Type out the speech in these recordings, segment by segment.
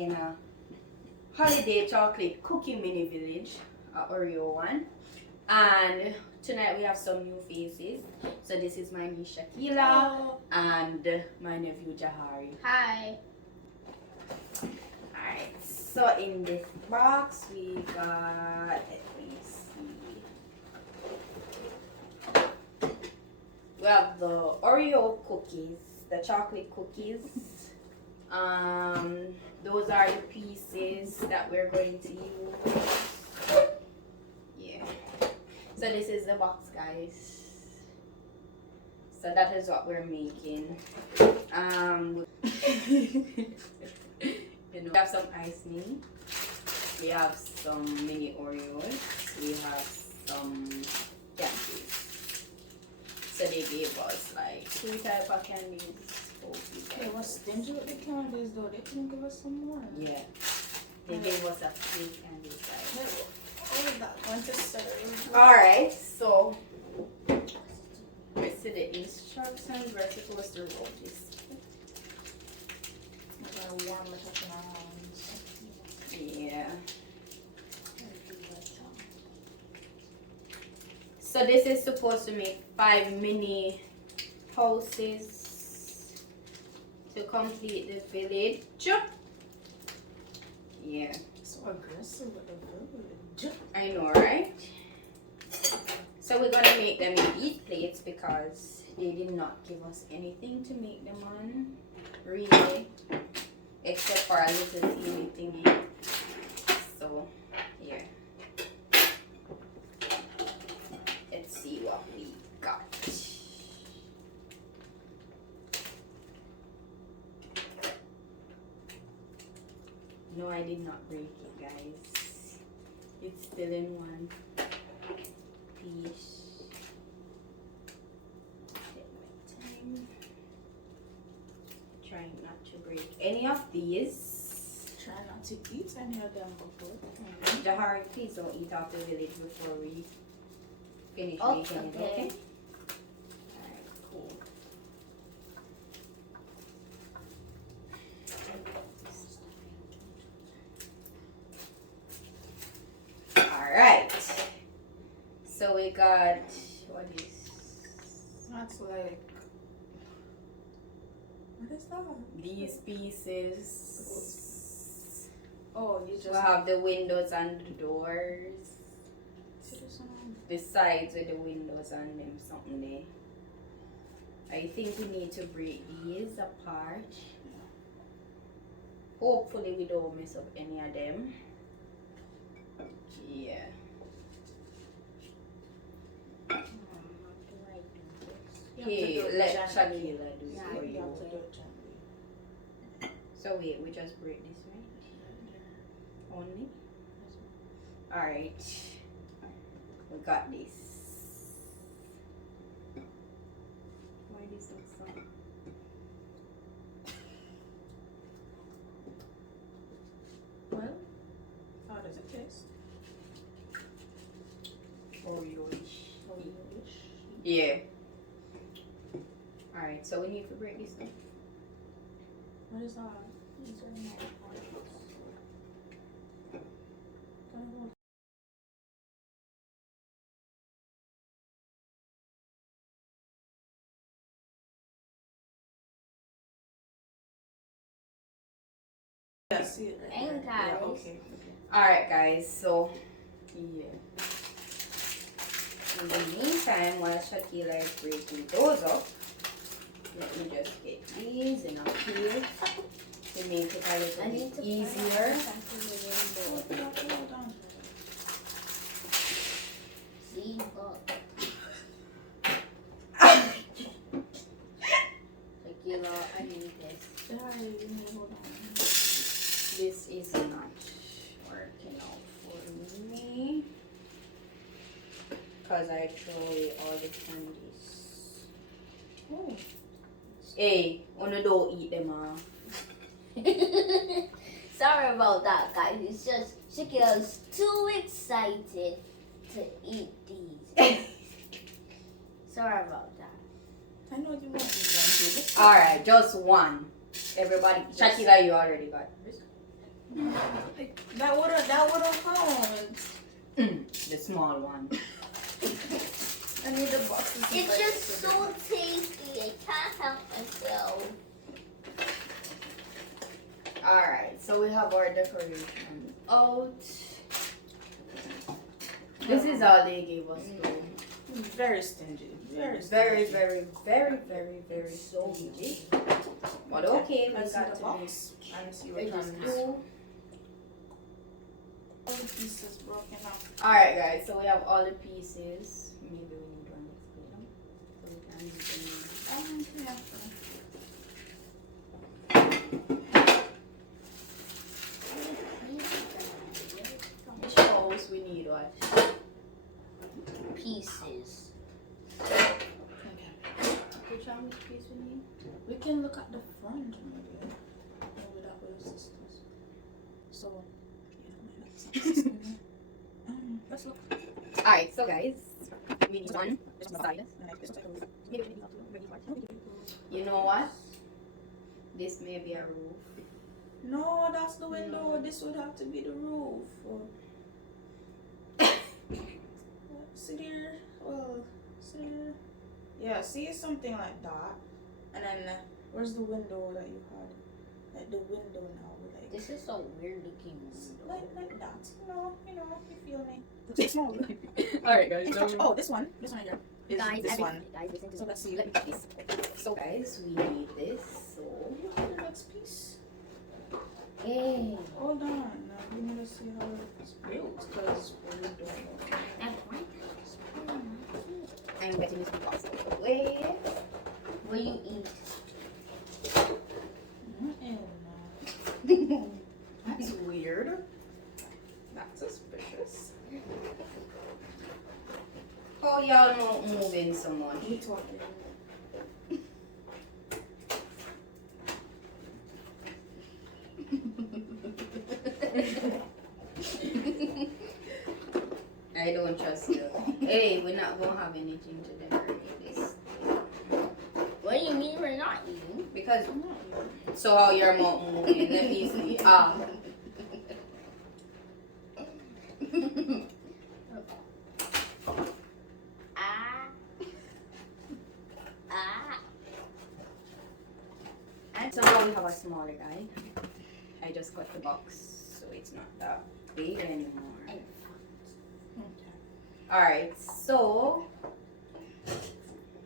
making a holiday chocolate cookie mini village, a Oreo one. And tonight we have some new faces. So this is my niece Shakila and my nephew Jahari. Hi. Alright, so in this box we got, let me see. We have the Oreo cookies, the chocolate cookies. Those are the pieces that we're going to use. Yeah. So this is the box, guys. So that is what we're making. We have some icing. We have some mini Oreos. We have some candies. So they gave us like 2 types of candies. They were stingy with the candies though. They couldn't give us some more. Yeah. They gave us a few candies, guys. All of that went to serve. Alright, so let's see the instructions. We're supposed to roll this. We're gonna warm it up in our hands. Yeah. So this is supposed to make 5 mini houses to complete the village. Yeah. So aggressive with the village. I know, right? So we're gonna make them in these plates because they did not give us anything to make them on, really, except for a little teeny thingy. So, yeah. Let's see what we got. No, I did not break it, guys. It's still in one piece. Take my time. Trying not to break any of these. Try not to eat any of them before. Jahari, please don't eat off the village before we finish making it, okay? Alright, cool. Alright. So we got, what is? That's like, what is that? These pieces. Oh, you just We'll have the windows and the doors. The sides with the windows and them, something there. I think we need to break these apart. Hopefully we don't mess up any of them. Yeah. Okay, let Shakila do it for you. So wait, we just break this, right? Only? Alright. We got this. Why this looks so? Well, how does it taste? Oreo-ish. Yeah. Alright, so we need to break this one. What is that? These are my oranges. Yeah, see it right And there. guys. Yeah, okay. Alright guys, so yeah. In the meantime, while Shakila is breaking those up, let me just get these in up here to make it a little bit easier. Hold on. See, look. Tequila, I need this. Sorry, hold on. This is not working out for me because I throw away all the candies. Oh. Hey, Ona don't eat them all. Sorry about that, guys. It's just Shakila's too excited to eat these. Sorry about that. I know you want these ones too. Alright, just one. Everybody, Shakila, you already got this. That would've count. The small one. I need the boxes. It's just so tasty. I can't help myself. Alright, so we have our decoration out. This is all they gave us though. Very stingy. Very, stingy. very stingy. But okay, we Let's got see the to box and see what make comes. this do. All the pieces broken up. Alright guys, so we have all the pieces. Maybe we need one next to them. So we can use them. Which house we need what? Pieces. Which one which piece we need? We can look at the front maybe. Maybe that will assist us. So, let's look. Alright, so guys, we need one side. You know what? This may be a roof. No, that's the window. This would have to be the roof. See there? Well, see there? Yeah, see something like that. And then, where's the window that you had? Like the window now. Like, This is a weird looking window. like that. You feel me? It's small. Alright guys, Oh, this one right here. Is Guys, this one. guys, listen to So let's see. let me put this. So guys, we need this. So The next piece. Hey. Hold on. Now we need to see how it's built because we don't know. I'm getting this box out of the way. What do you eat? That's weird. That's suspicious. Oh, y'all not moving so much. We talking. I don't trust you. Hey, we're not gonna have anything to decorate this. What do you mean we're not eating? Because so how your mouth moving? Let me see. And so now we have a smaller guy. I just cut the box so it's not that big anymore. Alright, so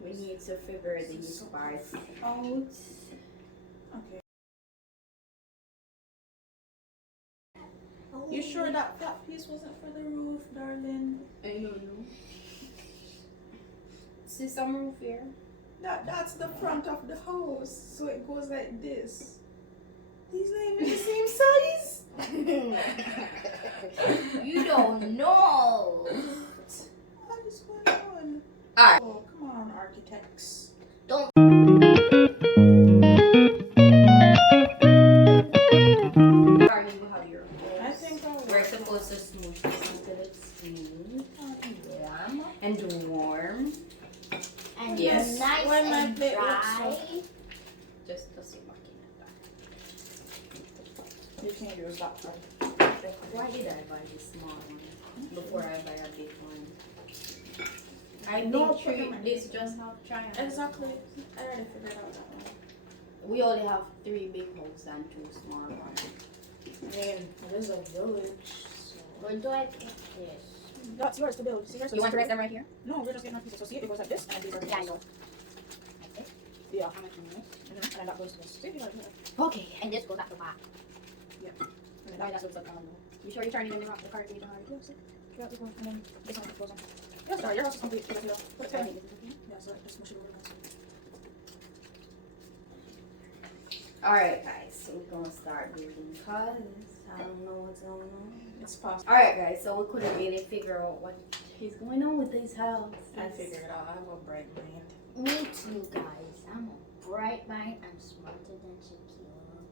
we need to figure these parts out. Okay. You sure that piece wasn't for the roof, darling? I don't know. See some roof here? That's the front of the house, so it goes like this. These not even the same size. You don't know. What is going on? Alright. Oh, come on, architects. Don't. Darling, you have your I think We're supposed to smoosh this until it's smooth, warm, and warm. And Yes. nice Why my and plate looks dry. Just to see what can You can use that one. Why did I buy this small one before I buy a big one? I No think problem. this just have triangles. Exactly. I already figured out that one. We only have 3 big holes and 2 small ones. I mean, it is a village, so... Where do I put this? That's yours to build. See, yours You want to rest them right here? No, we're just getting our pieces. So see, it goes like this, and these are the Yeah, I pieces. know. Like this? Yeah. How much in this? And then that goes to this. See, you got it. Okay. And this goes at the back. And then That's what's up. You sure you're turning them around the card page hard? Yeah, see? Yeah, this one, and then this one goes on. Yeah, sorry, your house is complete. Put it here. Put it here. Yeah, so just mush it over nice. Alright guys, so we're gonna start building because I don't know what's going on. It's possible. Alright guys, so we couldn't really figure out what is going on with this house. I figured it out. I have a bright mind. Me too, guys. I'm a bright mind. I'm smarter than Shaquille.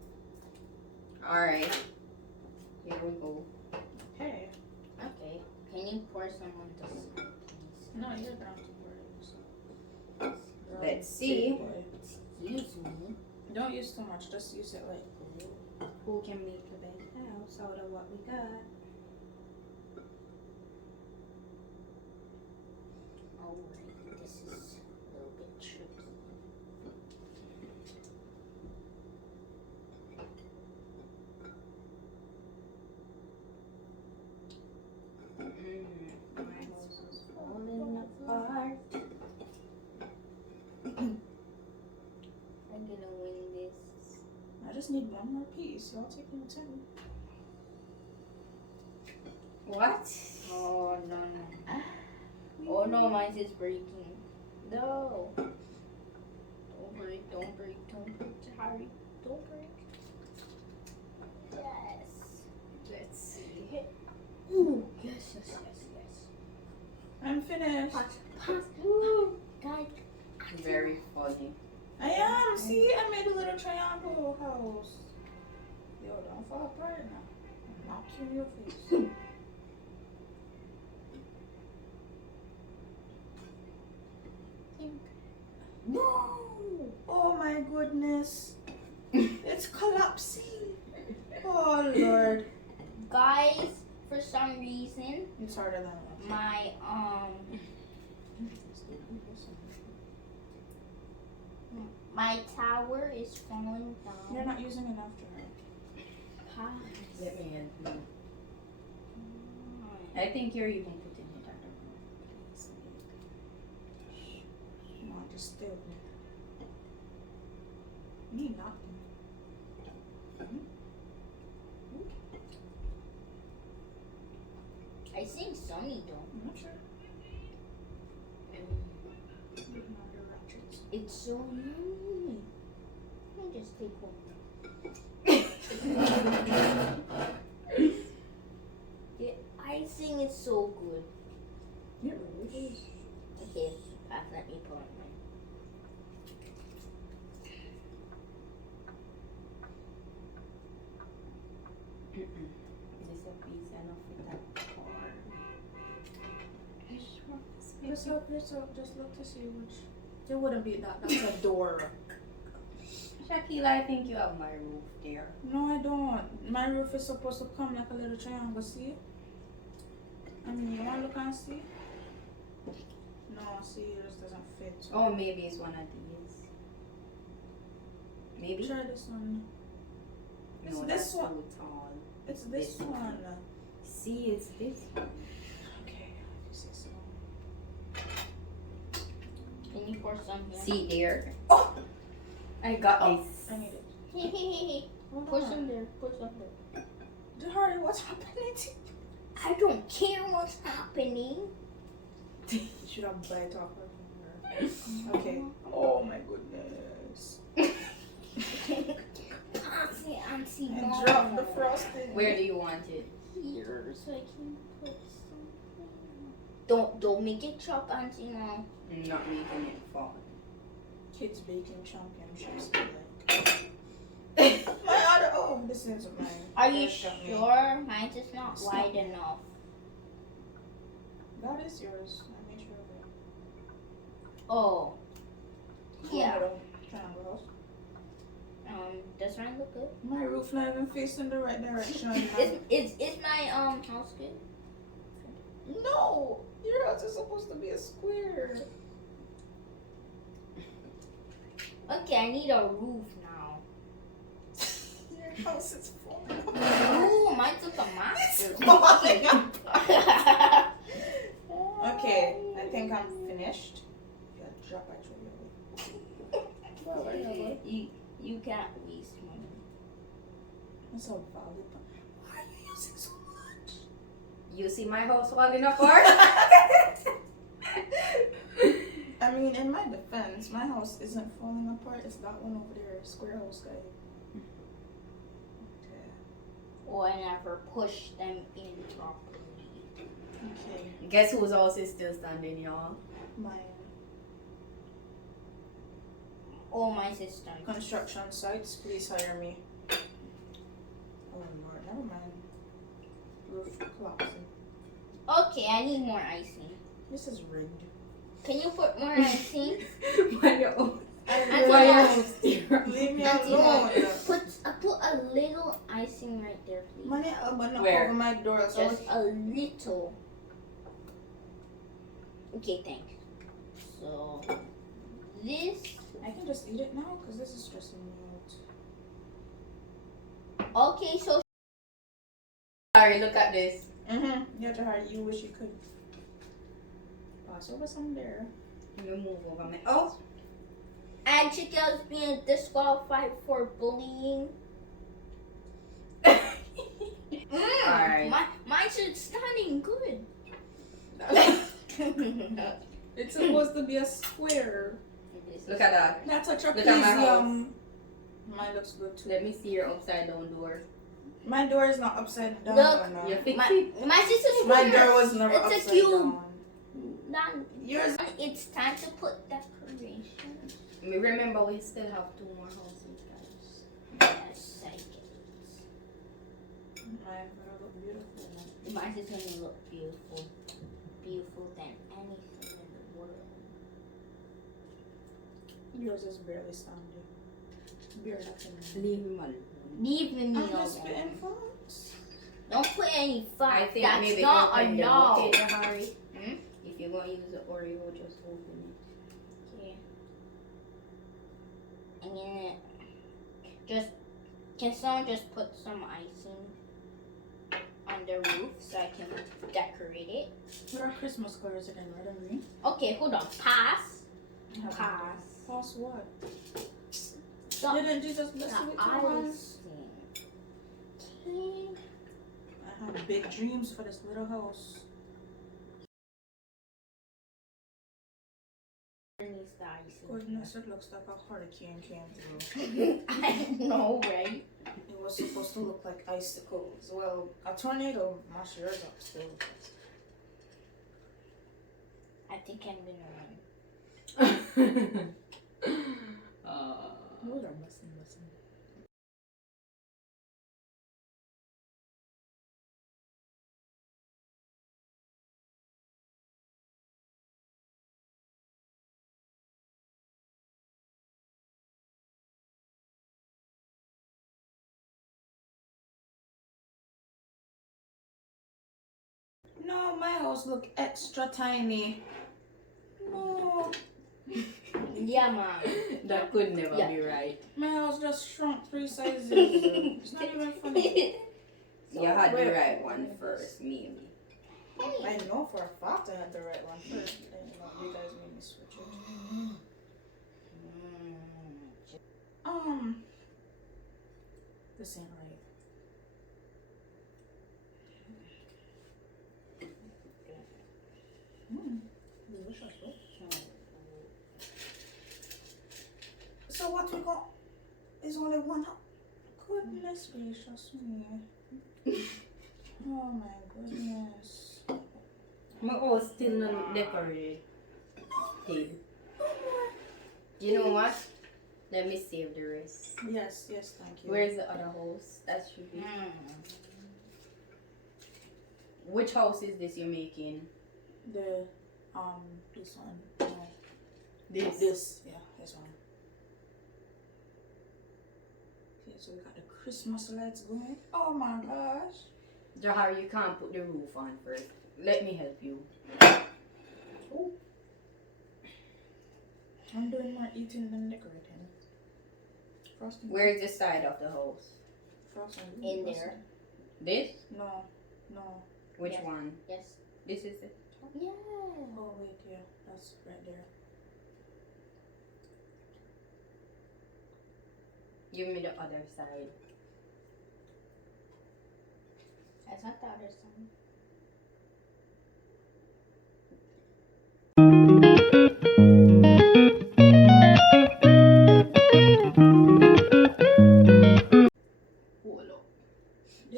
Alright, here we go. Hey. Okay. Can you pour some on the side, please? No, you're down to worry. So. Let's see. Excuse me. Don't use too much. Just use it like. Who can make the best house? So out of what we got. Alright, this is a little bit tricky. My house is falling apart. I'm gonna win this. I just need one more piece. Y'all taking your time. What? Oh no. Oh no, mine is breaking. No. Don't break, don't break, don't break. Harry, don't break. Yes. Let's see. Ooh, yes. I'm finished. Pass. Ooh, guys. Very funny. I am. See, I made a little triangle house. Yo, don't fall apart now. I'm knock you in your face. No. Oh my goodness. It's collapsing. Oh Lord. Guys, for some reason, It's harder than that. my tower is falling down. You're not using enough dry. Let me in. I think you're even putting it on. No, just stay with me. Me not. I think Sonny don't. I'm not sure. It's so yummy. Let me just take one. The icing is so good. It really is. Okay, pass. Let me put on mine. This a piece enough for that part. Let's look, just look to see which. It wouldn't be that. That's a door. Shakila, I think you have my roof there. No, I don't. My roof is supposed to come like a little triangle. See? I mean, you want to look and see? No, see, it just doesn't fit. Oh, maybe it's one of these. Maybe. Try this one. It's No, this that's one. too tall. It's this one. See, it's this one. Okay, this is one. Can you pour some here? See there. Oh! I got Oh, this. I need it. Pour some there. Pour some there. Harry, what's happening to you? I don't care what's happening. You should have bite off her finger. Okay. Oh my goodness. Auntie, I Mom. dropped the frosting. Where do you want it? Here, so I can put something. Don't make it chop, Auntie Mom. I'm not making it fall. Kids baking championships. My other. Oh, this is mine. Are you That got me. sure? Mine is not It's wide not. enough. That is yours. I made sure of it. Oh. Yeah. Little triangle house. Does mine look good? My roof not even facing the right direction. Is my house good? No, your house is supposed to be a square. Okay, I need a roof now. Your house is falling. Ooh, mine took a master. Falling apart. Okay, I think I'm finished. Yeah, drop actually. You can't waste money. That's so valid. Why are you using so much? You see my house falling apart? I mean, in my defense, my house isn't falling apart. It's that one over there, square house guy. Okay. Or I never push them in properly. Okay. Guess whose house is still standing, y'all? My Oh, my sister. construction sites, please hire me. Oh Lord, never mind. Roof collapsing. Okay, I need more icing. This is rigged. Can you put more icing? My house. Auntie My Mom, house there. Leave me Auntie Mom, alone. put I put a little icing right there, please. Money, but not Where? over my door. So Just a little. Okay, thanks. So this. I can just eat it now because this is stressing me out. Okay, so Sorry, look at this. Yeah, Jahar, you wish you could pass over some there. Let me move over my. Oh, and Chica's being disqualified for bullying. Alright. Mine's standing good. It's supposed to be a square. Look at that. That's a Look at my house. trapezium. Mine looks good too. Let me see your upside down door. My door is not upside down. Look, no. You fix My it? sister's My square. door was never It's a upside cube. down. Yours. It's time to put decoration. Me remember we still have 2 more houses, guys. Yes, I guess. Mine gonna look beautiful. Mine is gonna look beautiful. Beautiful than anything in the world. Yours is barely standing. Barely nothing. Leave him alone. Leave me I'm alone. just spitting facts. Don't put any I fat. think That's maybe not open them. allowed. Okay, Jahari. If you're going to use the Oreo, just open it. Okay. And then can someone just put some icing on the roof so I can decorate it? What are Christmas colors again? Red and green? Okay, hold on. Pass. Pass. Pass what? So, Didn't Jesus bless you with two hands? Okay. I have big dreams for this little house. Needs the icing. Goodness, it looks like a hurricane came through. I know, right? It was supposed to look like icicles. Well, a tornado mashed yours up still. I think I'm gonna run. Those are messing. No, my house look extra tiny. No, Yeah, man. That could never Yeah. be right. my house just shrunk 3 sizes. It's not even funny. You had the Wait. right one first, maybe. I know for a fact I had the right one first. And, you guys made me switch it. This ain't right. Delicious, right? So what we got is only one. Goodness gracious me. Oh my goodness. My house still not decorated. You know what? Let me save the rest. Yes, thank you. Where's the other house? That should be. Which house is this you're making? the this one? No. This. This one. Okay, so we got the Christmas lights going. Oh my gosh. Jahar, you can't put the roof on first. Let me help you. Oh. I'm doing more eating than decorating. Frosting. Where's the side of the house? Frosting. In there. This? No. Which Yes. one? Yes. This is it. Yeah. Oh wait, yeah, that's right there. Give me the other side. That's not the other side.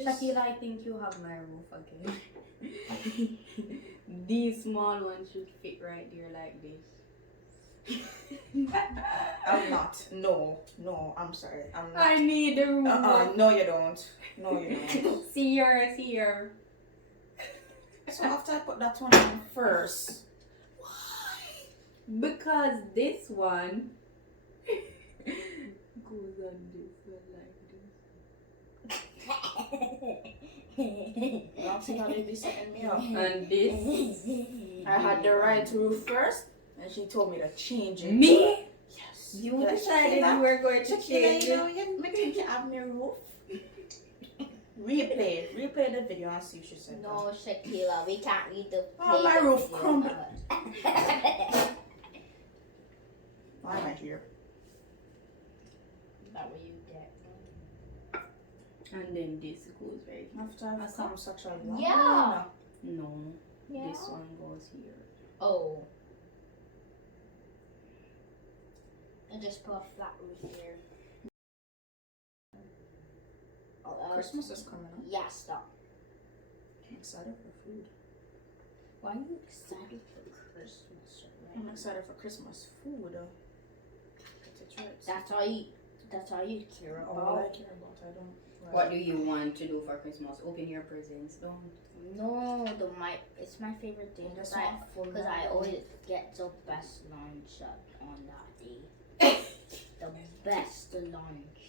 Shakira, I think you have my roof again. These small ones should fit right there like this. I'm not. No, I'm sorry. I'm not. I need the roof. No, you don't. See here. So after I put that one on first. Because this one goes on this one like this. Roxy gotta be setting me up. And this. I had the right roof first, and she told me to change it. Me? Yes. You Like, decided you were going to Shakira, change you know, it. you think you have me roof? Replay the video and see if she said No, Shaquilla, we can't read the. Oh, my play the roof video. crumbled. Why am I here? That way you get. And then this goes very. After I've come such a long Yeah. No. Yeah. This one goes here. Oh. I just put a flat roof here. Oh, Christmas is coming up. Yeah, stop. I'm excited for food. Why are you excited for Christmas? I'm excited for Christmas food. That's all you care All about. I care about, I don't. What do you want to do for Christmas? Open your presents. Don't. No, it's my favorite thing because I always get the best lunch on that day. The best lunch.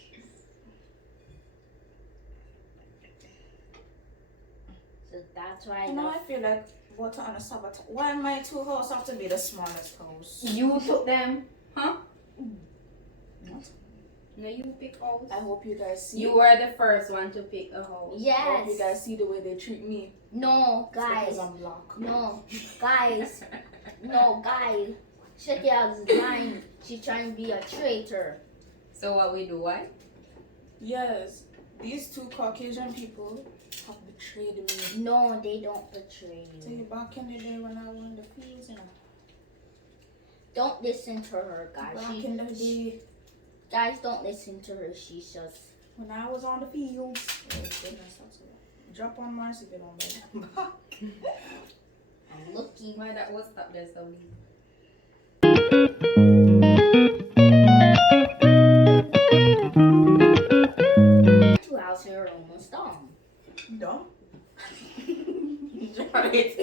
So that's why. You know, I feel like water on a Sabbath. Why my two houses have to be the smallest house? You took them, huh? What? No, you pick house. I hope you guys see. You were the first one to pick a house. I hope you Yes. guys see the way they treat me. No, It's guys. because I'm black. No, guys. No, guys. Shakia's lying. She's trying to be a traitor. So what we do? Why? Yes, these two Caucasian people have betrayed me. No, they don't betray Tell you. you back in the day when I was in the fields, you know. Don't listen to her, guys. Back in the day Guys, don't listen to her. She's just. when I was on the fields. Oh goodness, that's it. Drop on Mars if you don't mind. I'm looking. Why that was stop there so we. Two hours, you're almost done. Dumb. Johnny,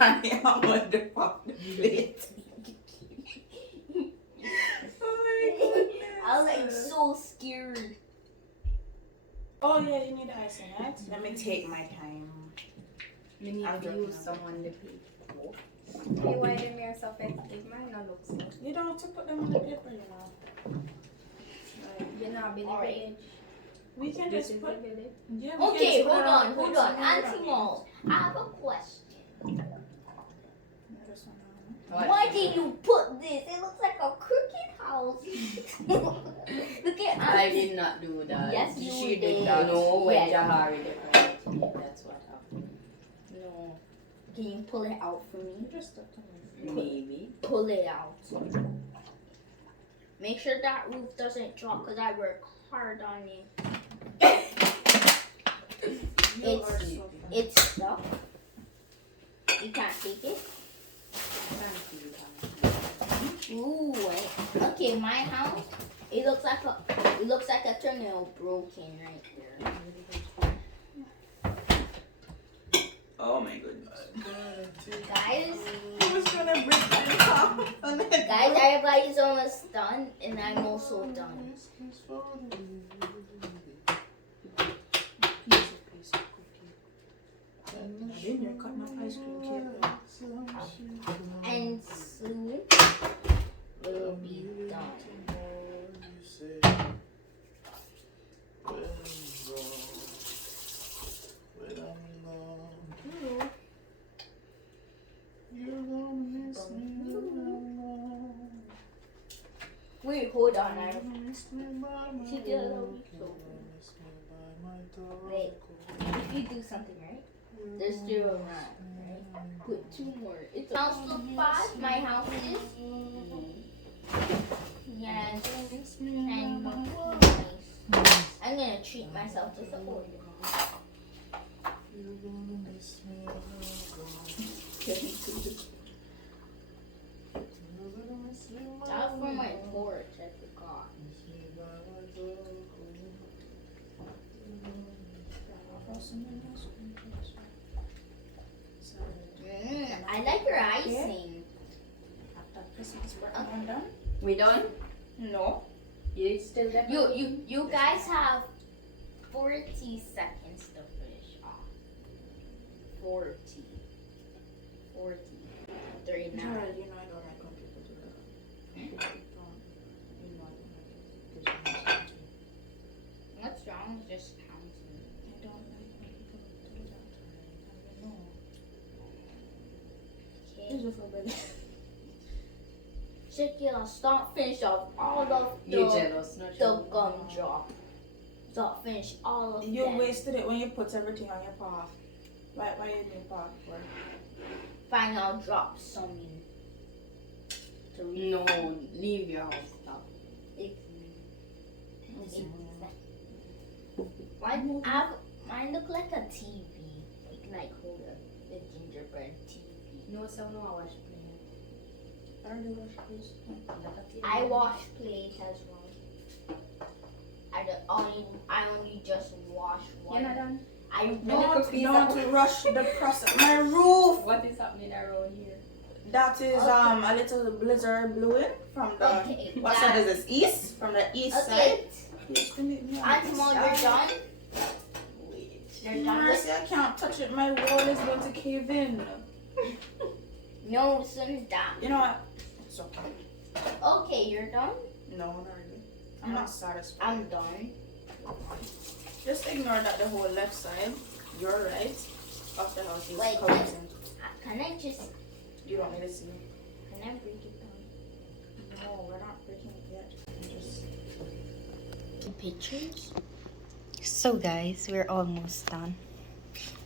I'm on the fucking plate. Oh my goodness. I was like so scared. Oh yeah, you need the icing, right? Let me take my time. We need I'm to joking. use someone to pick. Hey, why them yourself? If mine not look so. You don't have to put them on the paper, you know. You know, be the Alright. village. We can This just is put. the village. Yeah, we Okay, can just hold put on. it Auntie Mo, I have a question. What? Why did you put this? It looks like a crooked house. Look at I Auntie. did not do that. Yes, you She did. that. No, when Yes. Jahari decorated it, that's what happened. No. Can you pull it out for me? You just stuck to me. Maybe. Pull it out. Make sure that roof doesn't drop because I work hard on it. You are so funny. It's stuck. You can't take it. Thank you, Jahari. Ooh, wait. Okay, my house. It looks like a tornado broken right there. Oh my goodness. Guys, I was gonna break my top. guys, everybody's almost done, and I'm also done. I didn't cut my ice cream cake. And soon we'll be done. Wait, hold on. Wait, if you do something right, there's 0 around, right? Put 2 more. It's house to 5. My house is. Yes. And nice. I'm gonna treat myself to some Oreo. That was for my porch. I forgot. I like your icing. After Christmas, we're done. We done? No. You still there? You guys have 40 seconds to finish off. 40. 39. Jared, you know I don't like when people do that. You know I don't like it. What's wrong with just counting? I don't like when people do that. I know. Okay. It's just a bit. Shakira, stop finish off all of You jealous, not the gumdrop. Stop finish all of You them. wasted it when you put everything on your path. Why you didn't path for? Fine, I'll drop some to read. No, leave your house. Stop. Mine look like a TV. You can like hold the gingerbread TV. No, so no, I watch I already washed this. I wash plate as well. I only just wash one. You're not done? I Don't rush the process. My roof. What is happening around here? That is a little blizzard blowing from the Okay, what side is this? East? From the east Okay. side. Auntie Mo, you're done? You're done Mercy, with? I can't touch it. My wall is going to cave in. No, soon that. You know what? It's okay. Okay, you're done? No, not really. I'm not satisfied. I'm done. Just ignore that the whole left side, your right, of the house is Wait, covered. Can I just, You want me to see? can I break it down? No, we're not breaking it yet. Just Pictures? So guys, we're almost done.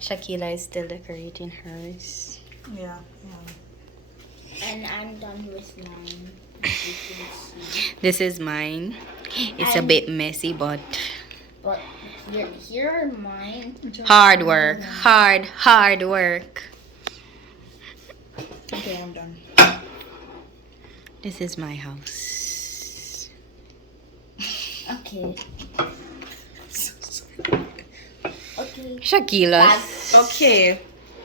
Shakila is still decorating hers. yeah. And I'm done with mine. As you can see. This is mine. It's a And- bit messy, but But here are mine. hard work. Hard work. Okay, I'm done. This is my house. Okay. Okay. Shakila's. Okay,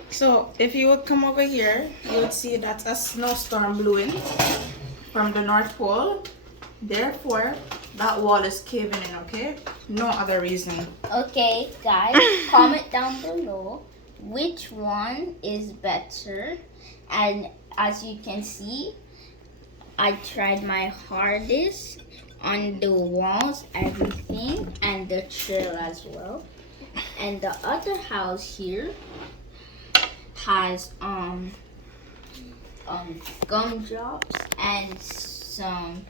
so if you would come over here, you would see that a snowstorm blowing from the North Pole. Therefore, that wall is caving in, okay? No other reason. Okay, guys, comment down below which one is better. And as you can see, I tried my hardest on the walls, everything, and the trail as well. And the other house here has gumdrops and some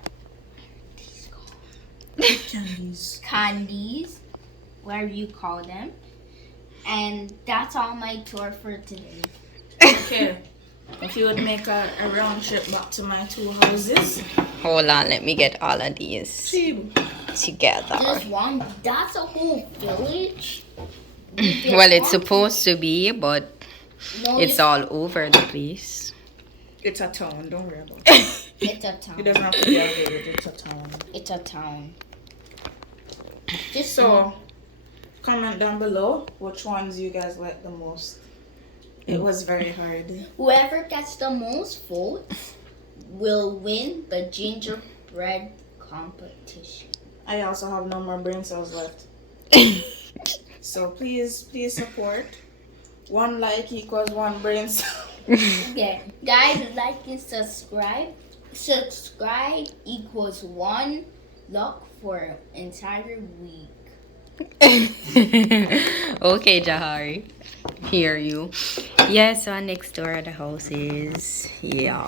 candies, whatever you call them. And that's all my tour for today. Okay, if you would make a round trip back to my two houses. Hold on, let me get all of these See, together. Just one, that's a whole village. Well, it's supposed to be, but No, it's all over the place. it's a town, don't worry about it. it's a It town. doesn't have to be a village, it's a town. It's a town. Just So, comment down below which ones you guys like the most. It was very hard. whoever gets the most votes will win the gingerbread competition. I also have no more brain cells left. So please support. 1 like equals 1 brain cell. Okay, guys, like and subscribe. Subscribe equals 1 luck for entire week. Okay, Jahari. Hear you. Yeah, so our next door of the house is, yeah.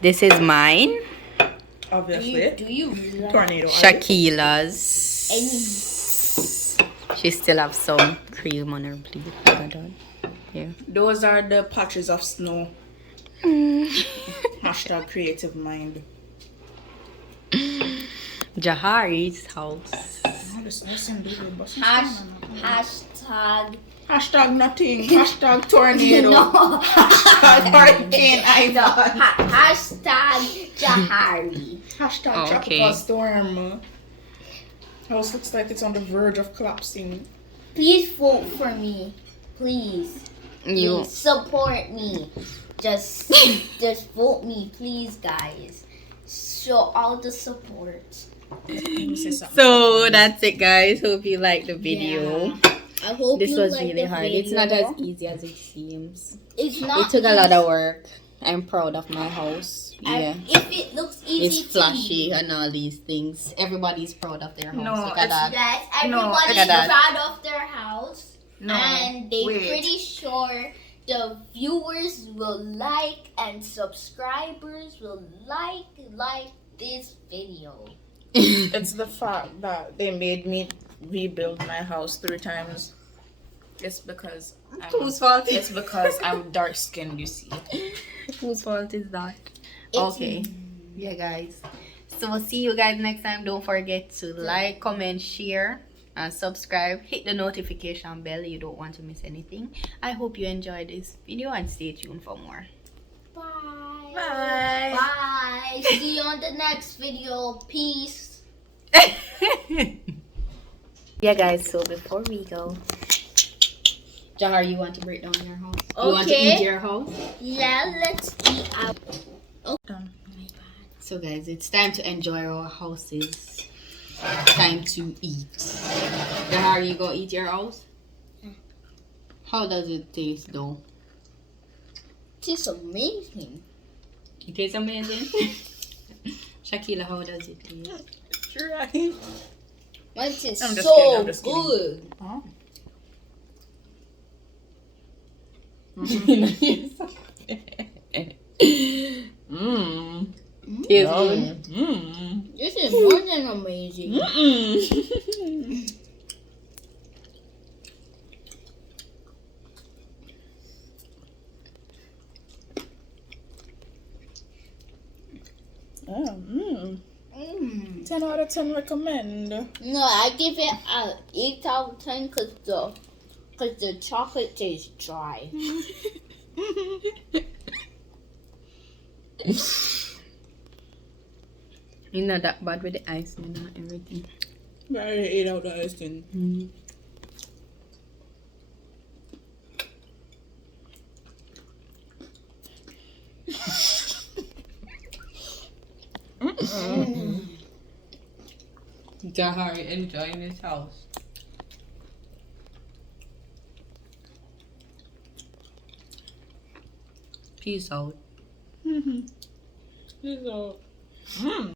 This is mine. Obviously. Do you really like Tornado. Shakila's. any? She still have some cream on her plate. Hold on. Here. Those are the patches of snow. Hashtag creative mind. Jahari's house. Oh, this listen, baby, but Hashtag hashtag nothing. Hashtag tornado. no. Hashtag hurricane Ida. Hashtag Jahari. Hashtag Okay. tropical storm. House looks like it's on the verge of collapsing. Please vote for me. Please. You. Please support me. Just vote me, please, guys. Show all the support. So that's it, guys. Hope you liked the video. Yeah. I hope This you was liked really the hard. video. It's not as easy as it seems. It's not. It took a lot easy. of work. I'm proud of my house. Yeah. If it looks easy, It's flashy and all these things. Everybody's proud of their house. No, Look at that. yes, No, everybody's look at that. proud of their house, No, and they're wait. pretty sure the viewers will like and subscribers will like this video. It's the fact that they made me rebuild my house 3 times. It's because Whose fault it's because I'm dark skinned, you see. Whose fault is that? It's- Okay. Yeah, guys. So we'll see you guys next time. Don't forget to like, comment, share, and subscribe. Hit the notification bell. You don't want to miss anything. I hope you enjoyed this video and stay tuned for more. Bye. Bye. Bye. See you on the next video. Peace. Yeah, guys. So before we go, Jahar, you want to break down your house? You want to Okay. eat your house? Yeah, let's eat out. Done. So guys, it's time to enjoy our houses. Time to eat. Jahar, you go eat your house? How does it taste though? It's amazing. It tastes amazing. Shakila, how does it taste? Try. It is I'm just so kidding, I'm just kidding. good. Oh. Mmm. Tastes good. Mm. This is more than amazing. Mm. Mm. 10 out of 10 recommend. No, I give it a 8 out of 10 because the chocolate tastes dry. It's not that bad with the icing and everything. I ate out the icing. Mm. Jahar enjoying his house. Peace out. So,